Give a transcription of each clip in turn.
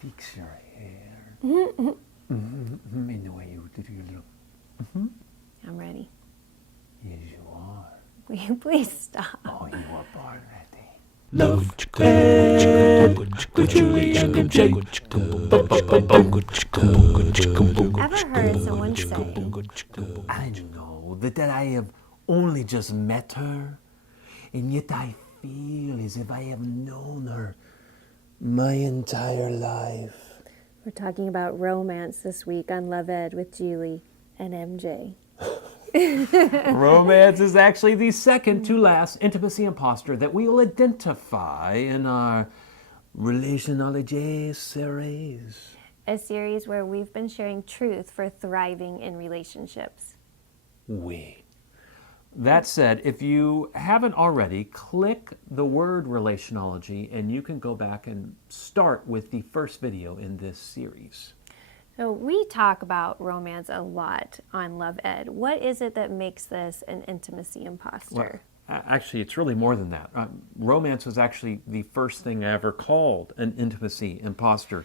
fix your hair. In the way you do your little... I'm ready. Yes, you are. Will you please stop? Oh, you are born ready. Love Ed with Julie and MJ. Ever heard someone say, I know that I have only just met her, and yet I feel as if I have known her my entire life. we're talking about romance this week on Love Ed with Julie and MJ. Romance is actually the second to last intimacy imposter that we will identify in our Relationology series. A series where we've been sharing truth for thriving in relationships. That said, if you haven't already, click the word Relationology and you can go back and start with the first video in this series. So we talk about romance a lot on Love Ed. What is it that makes this an intimacy imposter? Well, actually, it's really more than that. Romance was actually the first thing I ever called an intimacy imposter.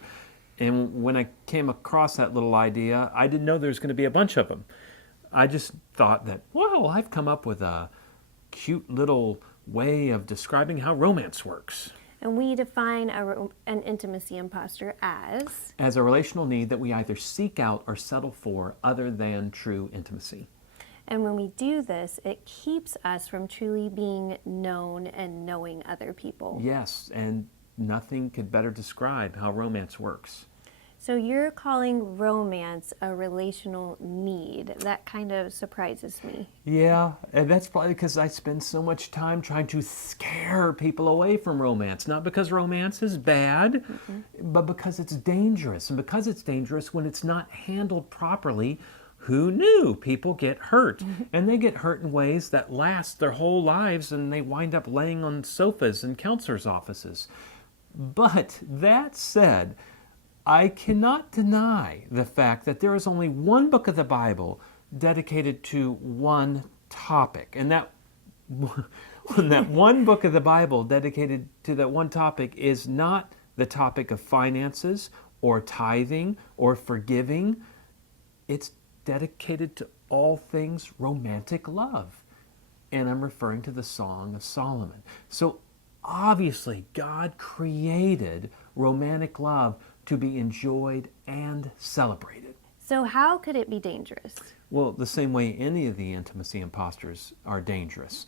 And when I came across that little idea, I didn't know there was going to be a bunch of them. I just thought that, well, I've come up with a cute little way of describing how romance works. And we define an intimacy imposter as a relational need that we either seek out or settle for other than true intimacy. And when we do this, it keeps us from truly being known and knowing other people. Yes, and nothing could better describe how romance works. So you're calling romance a relational need. That kind of surprises me. Yeah, and that's probably because I spend so much time trying to scare people away from romance. Not because romance is bad, but because it's dangerous. And because it's dangerous, when it's not handled properly, who knew? People get hurt. And they get hurt in ways that last their whole lives, and they wind up laying on sofas in counselors' offices. But that said, I cannot deny the fact that there is only one book of the Bible dedicated to one topic. And that one book of the Bible dedicated to that one topic is not the topic of finances or tithing or forgiving. It's dedicated to all things romantic love. And I'm referring to the Song of Solomon. So obviously, God created romantic love to be enjoyed and celebrated. So how could it be dangerous? Well, the same way any of the intimacy imposters are dangerous.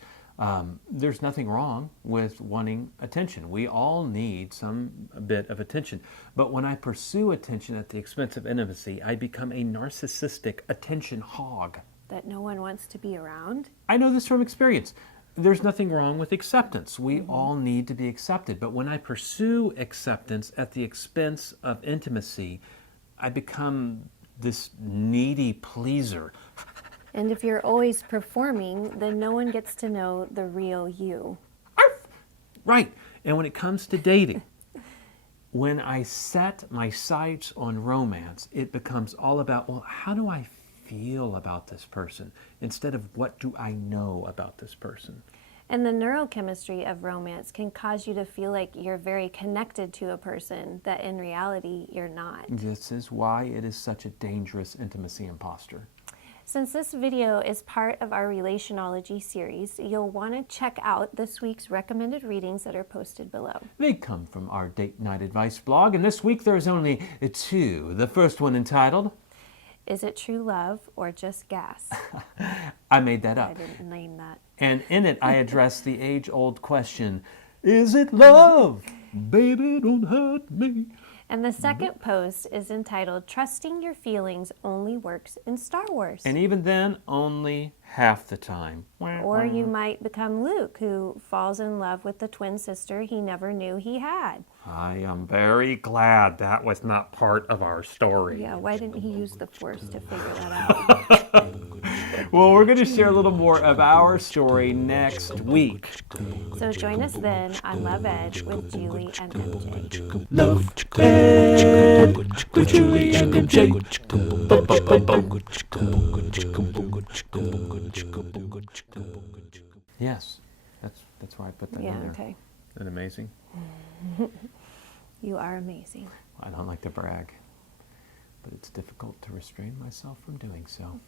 There's nothing wrong with wanting attention. We all need some bit of attention. But when I pursue attention at the expense of intimacy, I become a narcissistic attention hog. That no one wants to be around? I know this from experience. There's nothing wrong with acceptance. We all need to be accepted. But when I pursue acceptance at the expense of intimacy, I become this needy pleaser. And if you're always performing, then no one gets to know the real you. Right. And when it comes to dating, when I set my sights on romance, it becomes all about, well, how do I feel about this person instead of what do I know about this person? And the neurochemistry of romance can cause you to feel like you're very connected to a person that in reality you're not. This is why it is such a dangerous intimacy imposter. Since this video is part of our Relationology series, you'll want to check out this week's recommended readings that are posted below. They come from our Date Night Advice blog, and this week there's only two. The first one entitled, Is It True Love or Just Gas? I made that up. I didn't name that. And in it I address the age-old question, is it love? Baby, don't hurt me. And the second post is entitled, Trusting Your Feelings Only Works in Star Wars. And even then, only half the time. Or you might become Luke, who falls in love with the twin sister he never knew he had. I am very glad that was not part of our story. Yeah, why didn't he use the Force to figure that out? Well, we're going to share a little more of our story next week. So join us then on Love Ed with Julie and MJ. Love Ed with Julie and MJ. Yes, that's why I put that in there. Okay. Isn't that amazing? You are amazing. I don't like to brag, but it's difficult to restrain myself from doing so.